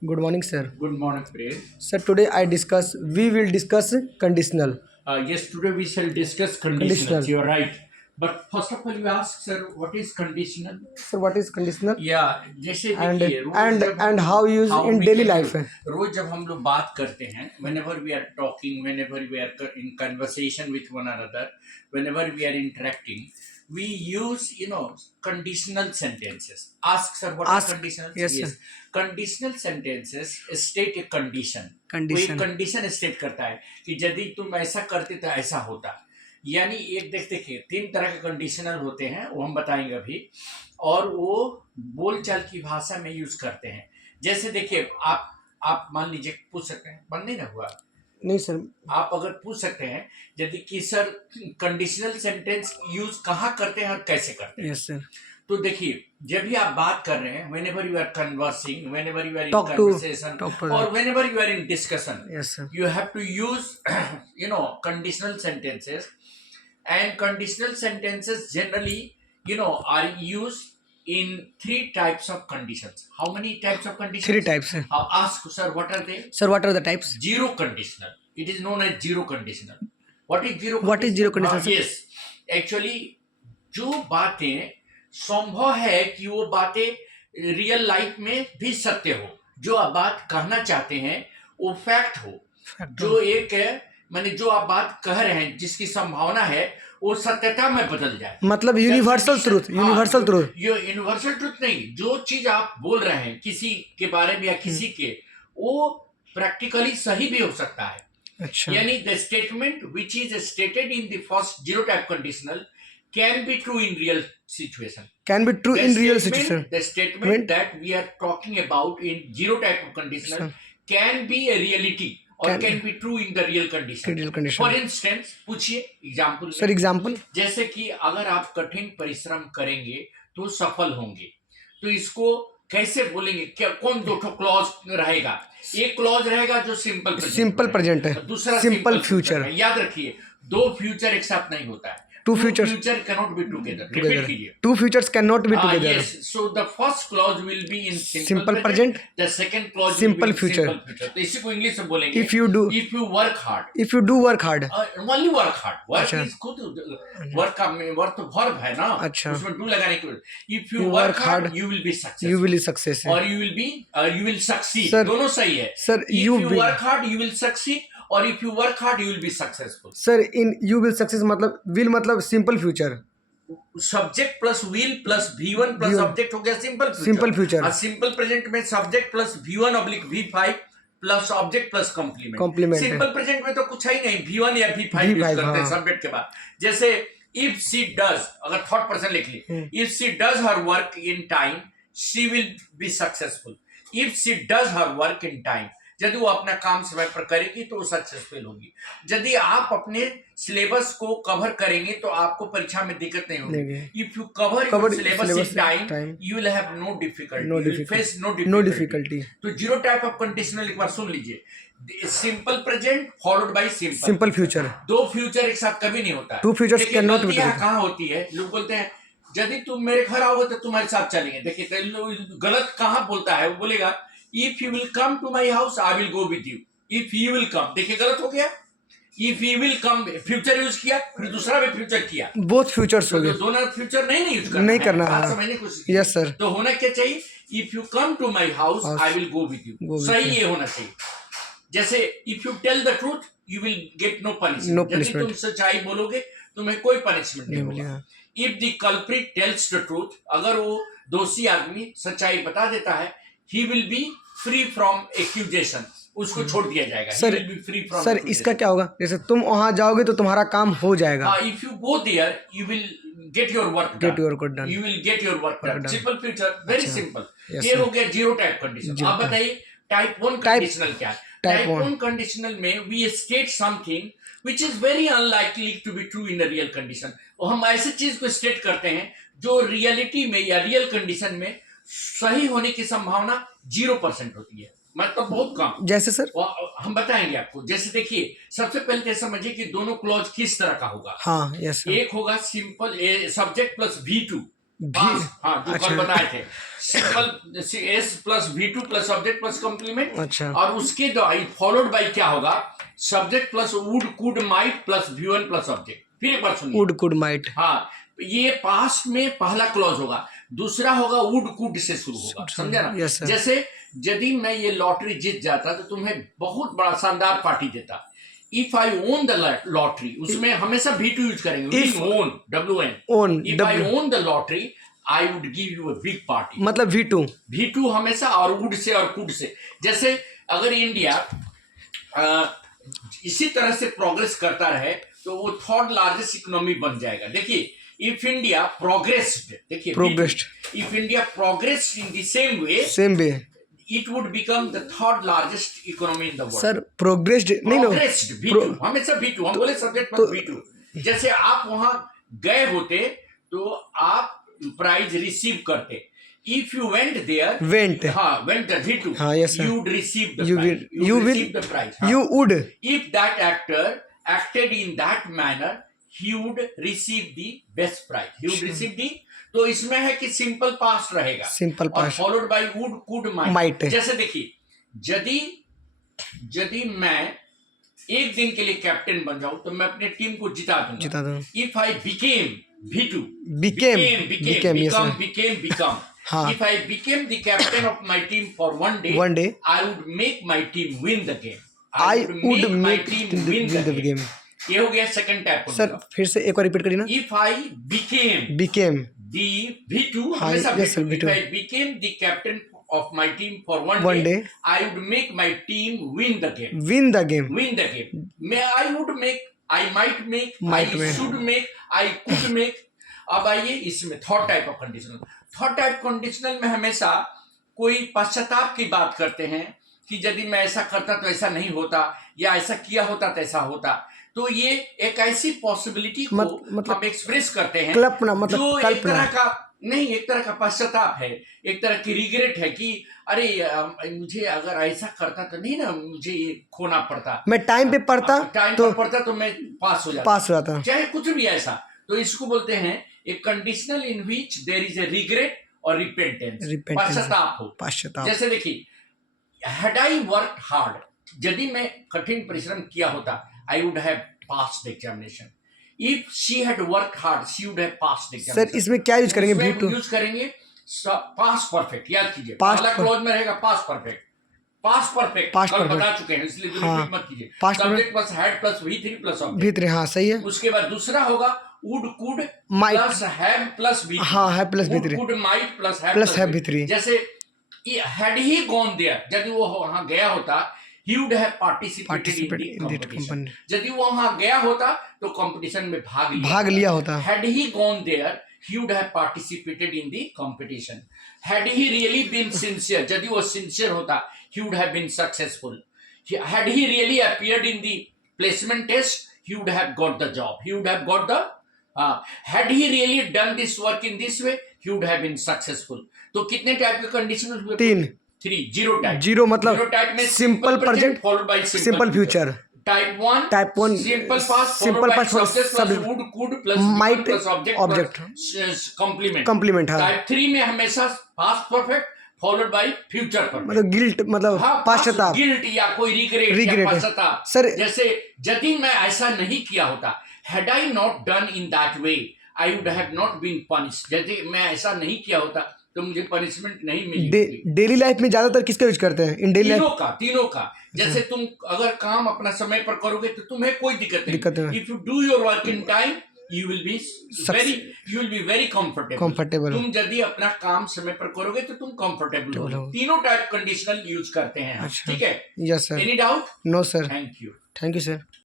Good morning, sir. Good morning, Priya. Sir, today we will discuss conditional. Yes, today we shall discuss conditionals. Conditional. You're right. But first of all, you ask, sir, what is conditional? Sir, what is conditional? या जैसे And देखिए रोज and जब and how use how in we daily can life? रोज जब हम लोग बात करते हैं whenever we are talking, whenever we are in conversation with one another, whenever we are interacting, we use conditional sentences. Ask, sir, what are Ask. conditionals? Yes, sir. Conditional sentences state a condition. कोई Condition. Condition state करता है कि यदि तुम ऐसा करते तो ऐसा होता। यानी एक देखिए 3 तरह के कंडीशनल होते हैं, वो हम बताएंगे अभी, और वो बोलचाल की भाषा में यूज करते हैं। जैसे देखिए आप मान लीजिए पूछ सकते हैं, बंद नहीं ना हुआ, नहीं सर। आप अगर पूछ सकते हैं यदि कि सर कंडीशनल सेंटेंस यूज कहाँ करते हैं और कैसे करते हैं। Yes sir. तो देखिए जब भी आप बात कर रहे हैं, whenever you are conversing, whenever you are in Talk to- conversation, talk to or them. whenever you are in discussion, Yes, sir. you have to use conditional sentences. And conditional sentences generally are used in 3 types of conditions. How many types of conditions? 3 types. Ask, sir, what are they? Sir, what are the types? Zero conditional. It is known as zero conditional. What is zero What is zero conditional, sir? Yes, actually जो बातें संभव है कि वो बातें real life में भी सत्य हो, जो आप बात कहना चाहते हैं वो फैक्ट हो, जो एक माने जो आप बात कह रहे हैं जिसकी संभावना है वो सत्यता में बदल जाए, मतलब यूनिवर्सल ट्रूथ। Universal truth. ये यूनिवर्सल ट्रूथ नहीं, जो चीज आप बोल रहे हैं किसी के बारे में या किसी के, वो प्रैक्टिकली सही भी हो सकता है। अच्छा। यानी the statement which is stated in the first zero type conditional can be true in real situation. Can be true in real statement- situation. The statement that we are talking about in zero type of conditional can be a reality or can be true in the real condition. Real condition. For instance, पूछिए example. Sir example. जैसे कि अगर आप कठिन परिश्रम करेंगे तो सफल होंगे, तो इसको कैसे बोलेंगे? क्या कौन दो क्लॉज रहेगा? एक क्लॉज रहेगा जो सिंपल प्रेजेंट है, दूसरा सिंपल फ्यूचर है। याद रखिए 2 फ्यूचर एक साथ नहीं होता है। Two futures cannot be together. Repeat कीजिए। 2 futures cannot be together. Yes. So the first clause will be in Simple present. The second clause Simple will be future. in simple future. तो इसी को English में बोलेंगे If you work hard. If you do work hard. Only work hard. Work अच्छा। is खुद work का work तो verb है ना। अच्छा। उसमें do लगाने की जरूरत। If you work hard, you will be successful. You will be success. और you will succeed. Sir, दोनों सही है। Sir, if you you will work hard, you will succeed. और if you work hard, you will be successful. Sir in you will success मतलब will मतलब simple future. Subject plus will plus V1 plus object हो गया simple future. और simple present में subject plus V1 oblique V5 plus object plus complement. Simple present में तो कुछ है ही नहीं, V1 या V5 यूज करते हैं सब्जेक्ट के बाद। जैसे इफ शी डज, अगर थर्ड पर्सन लिख ली, if she does her work in time she will be successful. If she does her work in time, यदि वो अपना काम समय पर करेगी तो वो सक्सेसफुल होगी। यदि आप अपने सिलेबस को कवर करेंगे तो आपको परीक्षा में दिक्कत नहीं होगी। If you cover syllabus in time you will have no difficulty, face no difficulty. तो जीरो टाइप ऑफ कंडीशनल एक बार सुन लीजिए, simple present followed by simple future. 2 future एक साथ कभी नहीं होता। 2 फ्यूचर्स कैन नॉट बी। कहाँ होती है? लोग बोलते हैं यदि तुम मेरे घर आओगे तो तुम्हारे साथ चलेंगे। देखिए गलत कहाँ बोलता है, वो बोलेगा If you will come to my house, I will go with you. If you will come, देखिए गलत हो गया। If you will come, future use किया, फिर दूसरा भी फ्यूचर किया, बोथ फ्यूचर्स हो गए। दोनों फ्यूचर नहीं यूज करना, नहीं करना है। समझने की कोशिश। Yes sir. तो होना क्या चाहिए? If you come to my house, I will go with you. सही ये होना चाहिए। जैसे if you tell the truth, you will get no punishment. यदि तुम सच्चाई बोलोगे तुम्हें कोई पनिशमेंट नहीं होगा। If the culprit tells the truth, अगर वो दोषी आदमी सच्चाई बता देता है, he will be free from accusation, उसको छोड़ दिया जाएगा। Sir, he will be free from sir इसका क्या होगा? जैसे तुम वहां जाओगे तो तुम्हारा काम हो जाएगा। if you go there, you will get your work done. You will get your work done. Simple future, very simple. ये हो गया जीरो टाइप कंडीशन। आप बताइए टाइप 1 कंडीशनल क्या है? टाइप 1 कंडीशनल में we state something which is very unlikely to be true in the real condition. और हम ऐसे चीज को स्टेट करते हैं जो रियलिटी में या रियल कंडीशन में सही होने की संभावना 0% होती है, मतलब बहुत कम। जैसे सर हम बताएंगे आपको। जैसे देखिए सबसे पहले तो समझिए कि दोनों क्लॉज किस तरह का होगा। हाँ, यस। एक होगा simple subject plus V2 past, हाँ जो अच्छा। कल बनाए थे, simple S plus V2 plus object plus complement. अच्छा। और उसके द्वारा फॉलोड बाई क्या होगा, subject plus would could might plus V1 plus object. फिर एक बार सुनिए, वुड कुड माइट। हाँ ये पास्ट में पहला क्लॉज होगा, दूसरा होगा वुड कुड से शुरू होगा, समझा ना। Yes, sir. जैसे यदि मैं ये लॉटरी जीत जाता तो तुम्हें बहुत बड़ा शानदार पार्टी देता। If I own the lottery, उसमें हमेशा V2 यूज करेंगे, If- own WN। Own if I own the lottery I would give you a big party. मतलब V2। V2 हमेशा और वुड से और कुड से। जैसे अगर इंडिया इसी तरह से प्रोग्रेस करता रहे तो वो थर्ड लार्जेस्ट इकोनॉमी बन जाएगा। देखिए इफ इंडिया प्रोग्रेस्ड, देखिए Progressed. If India progressed in the same way. it would become the third largest economy in the world. Sir progressed नहीं नो। Progressed V2, हमेशा V2, हम बोले सब्जेक्ट पर V2। जैसे आप वहां गए होते तो आप प्राइज रिसीव करते। If you went there, Went. हाँ went there V2, हाँ, yes, sir. you'd receive the You prize. will- you will- receive the prize. हाँ. You would. If that actor acted in that manner, he would receive the best prize. He would receive the, तो इसमें है कि simple past रहेगा, simple past. Followed by would could might. Might. जैसे देखिए यदि मैं एक दिन के लिए कैप्टन बन जाऊं तो मैं अपने टीम को जिता जिता दूंगा। दूं। If I became V2, Became, yes, sir. become हाँ। if I became the captain of my team for one day, I would make my team win the game. I would my make team win the game. ये हो गया second type. Sir फिर से एक बार repeat करिए ना। If I became became the V2, हाँ, हमेशा yes, sir, V2. V2. If I became the captain of my team for one One day, day. I would make my team win the game. Win the game. Win the game. I would make, I might make, Might I make. should make, I could make. अब आइए इसमें third type of conditional. Third type conditional में हमेशा कोई पश्चाताप की बात करते हैं कि यदि मैं ऐसा करता तो ऐसा नहीं होता, या ऐसा किया होता तो ऐसा होता। तो ये एक ऐसी पॉसिबिलिटी को मतलब हम एक्सप्रेस करते हैं कल्पना, मतलब जो एक कल्पना। तरह का नहीं, एक तरह का पश्चाताप है, एक तरह की रिग्रेट है कि अरे मुझे अगर ऐसा करता तो नहीं ना, मुझे ये खोना पड़ता, मैं टाइम पे पढ़ता टाइम तो पर पढ़ता तो मैं पास हो जाता। चाहे कुछ भी ऐसा। तो इसको बोलते हैं एक conditional in which there is a regret और रिपेंटेंस, पश्चाताप हो। पश्चाताप। जैसे देखिए हैड आई वर्क हार्ड, यदि मैं कठिन परिश्रम किया होता, I would have passed the examination. If she had work hard, she would have passed the examination. Sir इसमें क्या यूज करेंगे? V2 यूज करेंगे पास्ट परफेक्ट। याद कीजिए Past पहला क्लॉज में रहेगा past perfect. Past perfect Past कल perfect. बता चुके हैं, इसलिए हाँ, रिपीट मत कीजिए। Past subject plus had plus V3 plus object. भीतर, हाँ सही है। उसके बाद दूसरा होगा would could Might. Plus have plus V3। हाँ है plus V3 could might plus have V3। जैसे हैड ही गॉन देयर, यदि वो वहां गया होता, he would have participated in the competition। यदि वो वहां गया होता तो कंपटीशन में भाग लिया होता। had he gone there, he would have participated in the competition। had he really been sincere, यदि वो sincere होता, he would have been successful। had he really appeared in the placement test, he would have got the job, he would have got the had he really done this work in this way, he would have been successful। तो कितने type के conditional हुए? 3। Zero type. Zero मतलब zero type में simple present followed by simple future. Type 1 simple past subject would could plus might plus object complement. हाँ type 3 में हमेशा past perfect followed by future perfect. मतलब guilt, मतलब पश्चाताप, guilt या कोई रिग्रेट या पश्चाताप। सर जैसे यदि मैं ऐसा नहीं किया होता, had I not done in that way, I would have not been punished। यदि मैं ऐसा नहीं किया होता तो मुझे पनिशमेंट नहीं मिली। डेली लाइफ में ज्यादातर किसका यूज करते हैं? इन डेली लाइफ तीनों का। जैसे तुम अगर काम अपना समय पर करोगे तो तुम्हें कोई दिक्कत नहीं। If you do your work in time, you will be very comfortable। तुम यदि अपना काम समय पर करोगे तो तुम कंफर्टेबल हो। तीनों टाइप कंडीशनल यूज करते हैं। ठीक है? Yes sir. Any doubt? No sir. Thank you sir.